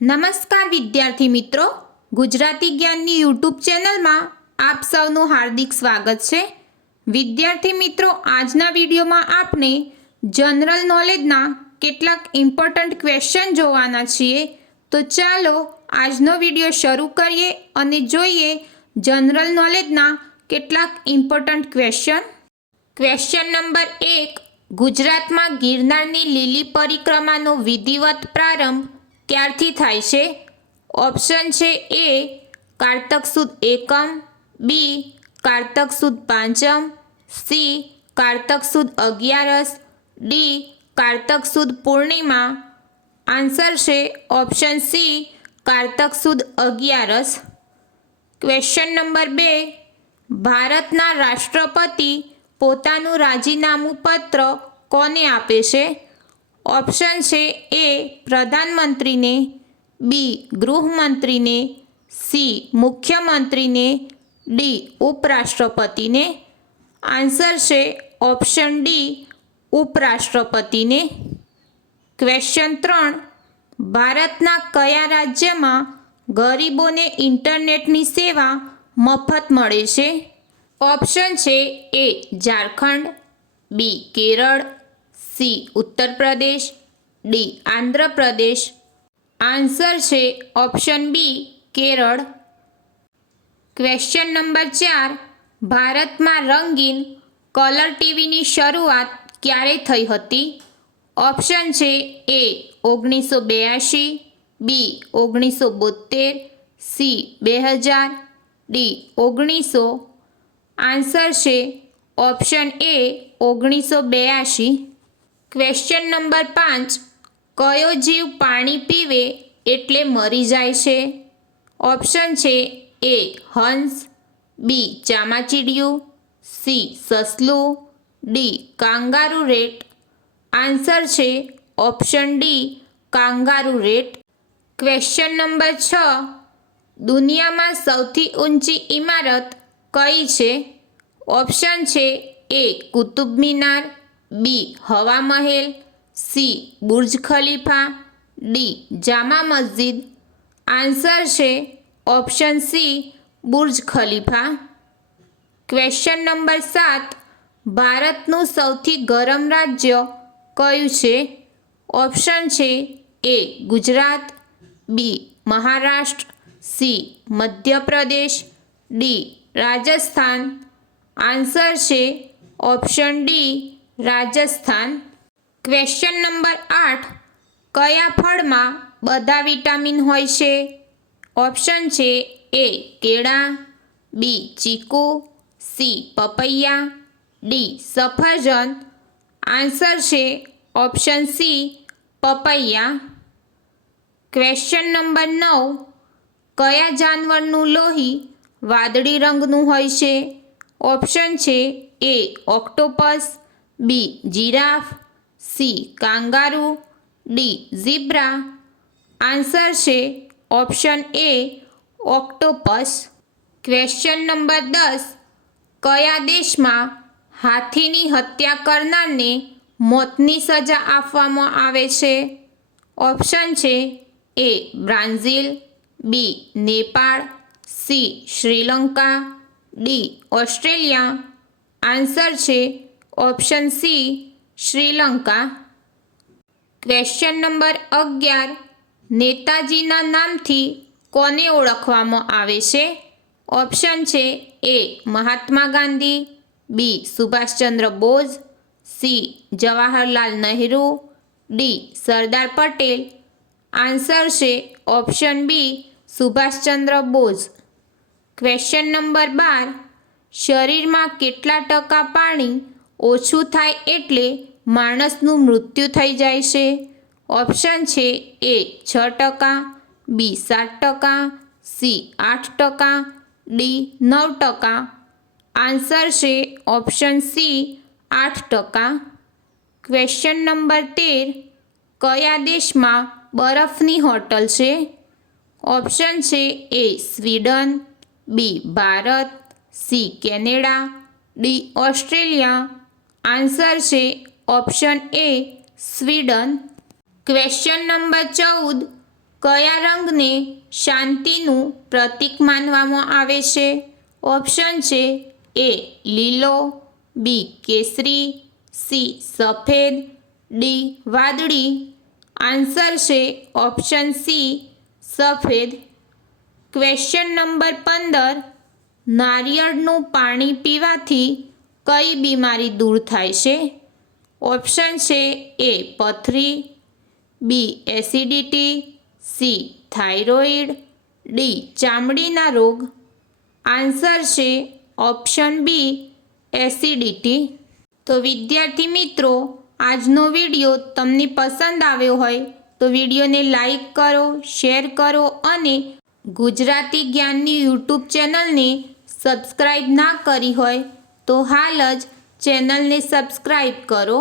નમસ્કાર વિદ્યાર્થી મિત્રો, ગુજરાતી જ્ઞાનની યુટ્યુબ ચેનલમાં આપ સૌનું હાર્દિક સ્વાગત છે। વિદ્યાર્થી મિત્રો, આજના વિડીયોમાં આપણે જનરલ નોલેજના કેટલાક ઇમ્પોર્ટન્ટ ક્વેશ્ચન જોવાના છીએ। તો ચાલો આજનો વિડીયો શરૂ કરીએ અને જોઈએ જનરલ નોલેજના કેટલાક ઇમ્પોર્ટન્ટ ક્વેશ્ચન। ક્વેશ્ચન નંબર 1, ગુજરાતમાં ગિરનારની લીલી પરિક્રમાનો વિધિવત પ્રારંભ ક્યારથી થાય છે? ઓપ્શન છે એ કારતક સુદ એકમ, બી કારતક સુદ પાંચમ, સી કારતક સુદ અગિયારસ, ડી કારતક સુદ પૂર્ણિમા। આન્સર છે ઓપ્શન સી કારતક સુદ અગિયારસ। ક્વેશ્ચન નંબર 2, ભારતના રાષ્ટ્રપતિ પોતાનું રાજીનામું પત્ર કોને આપે છે? ઓપ્શન છે એ પ્રધાનમંત્રીને, બી ગૃહમંત્રીને, સી મુખ્યમંત્રીને, ડી ઉપરાષ્ટ્રપતિને। આન્સર છે ઓપ્શન ડી ઉપરાષ્ટ્રપતિને। ક્વેશ્ચન 3, ભારતના કયા રાજ્યમાં ગરીબોને ઇન્ટરનેટની સેવા મફત મળે છે? ઓપ્શન છે A Jharkhand, B Kerala, C Uttar Pradesh, D Andhra Pradesh. Answer છે option B Kerala. Question number 4, ભારતમાં રંગીન કલર ટીવીની શરૂઆત ક્યારે થઈ હતી? ઓપ્શન છે એ 1982, બી 1972, સી 2000, ડી 1900। આન્સર છે ઓપ્શન એ 1982। ક્વેશ્ચન નંબર 5, કયો જીવ પાણી પીવે એટલે મરી જાય છે? ઓપ્શન છે એ હંસ, બી ચામાચીડિયું, સી સસલું, ડી કાંગારૂ રેટ। આન્સર છે option D kangaroo rat. Question number 6, દુનિયામાં સૌથી ઊંચી ઇમારત કઈ છે? ઓપ્શન છે એ Qutub Minar, B Hawa Mahal, C Burj Khalifa, D Jama Masjid. Answer છે option C Burj Khalifa. Question number 7, ભારતનું સૌથી ગરમ રાજ્ય કયું છે? ઓપ્શન છે A Gujarat, B Maharashtra, C Madhya Pradesh, D Rajasthan. Answer છે option D Rajasthan. Question number 8, કયા ફળમાં બધા વિટામિન હોય છે? ઓપ્શન છે એ કેળા, બી ચીકુ, સી પપૈયા, ડી સફરજન। આન્સર છે ઓપ્શન સી પપૈયા। ક્વેશ્ચન નંબર 9, કયા જાનવરનું લોહી વાદળી રંગનું હોય છે? ઓપ્શન છે A octopus, B giraffe, C kangaroo, D zebra. Answer છે option A octopus. Question number 10, કયા દેશમાં હાથીની હત્યા કરનારને મોતની સજા આપવામાં આવે છે? ઓપ્શન છે A Brazil, B Nepal, C Sri Lanka, D Australia. Answer છે option C Sri Lanka. Question number 11, નેતાજીના નામથી કોને ઓળખવામાં આવે છે? ઓપ્શન છે A Mahatma Gandhi, B Subhash Chandra Bose, C Jawaharlal Nehru, D Sardar Patel. Answer છે option B Subhash Chandra Bose. Question number 12, શરીરમાં કેટલા ટકા પાણી ઓછું થાય એટલે માણસનું મૃત્યુ થઈ જાય છે? ઓપ્શન છે A 6%, B 7%, C 8%, D 9%। Answer છે ઓપ્શન સી 8%। ક્વેશ્ચન નંબર 13, કયા દેશમાં બરફની હોટલ છે? ઓપ્શન છે A Sweden, B Bharat, C Canada, D Australia. Answer છે option A Sweden. Question number 14, કયા રંગને શાંતિનું પ્રતીક માનવામાં આવે છે? ઓપ્શન છે એ લીલો, બી કેસરી, સી સફેદ, ડી વાદળી. આન્સર છે ઓપ્શન સી સફેદ. ક્વેશ્ચન નંબર 15, નારિયેળનું પાણી પીવાથી કઈ બીમારી દૂર થાય છે? ઓપ્શન છે એ પથરી, B acidity, C thyroid, D ચામડીના રોગ. આન્સર છે ઓપ્શન બી એસિડિટી. તો વિદ્યાર્થી મિત્રો, આજનો વિડીયો તમને પસંદ આવ્યો હોય તો વિડીયોને લાઈક કરો, શેર કરો અને ગુજરાતી જ્ઞાનની યુટ્યુબ ચેનલને સબસ્ક્રાઈબ ના કરી હોય તો હાલ જ ચેનલને સબસ્ક્રાઈબ કરો.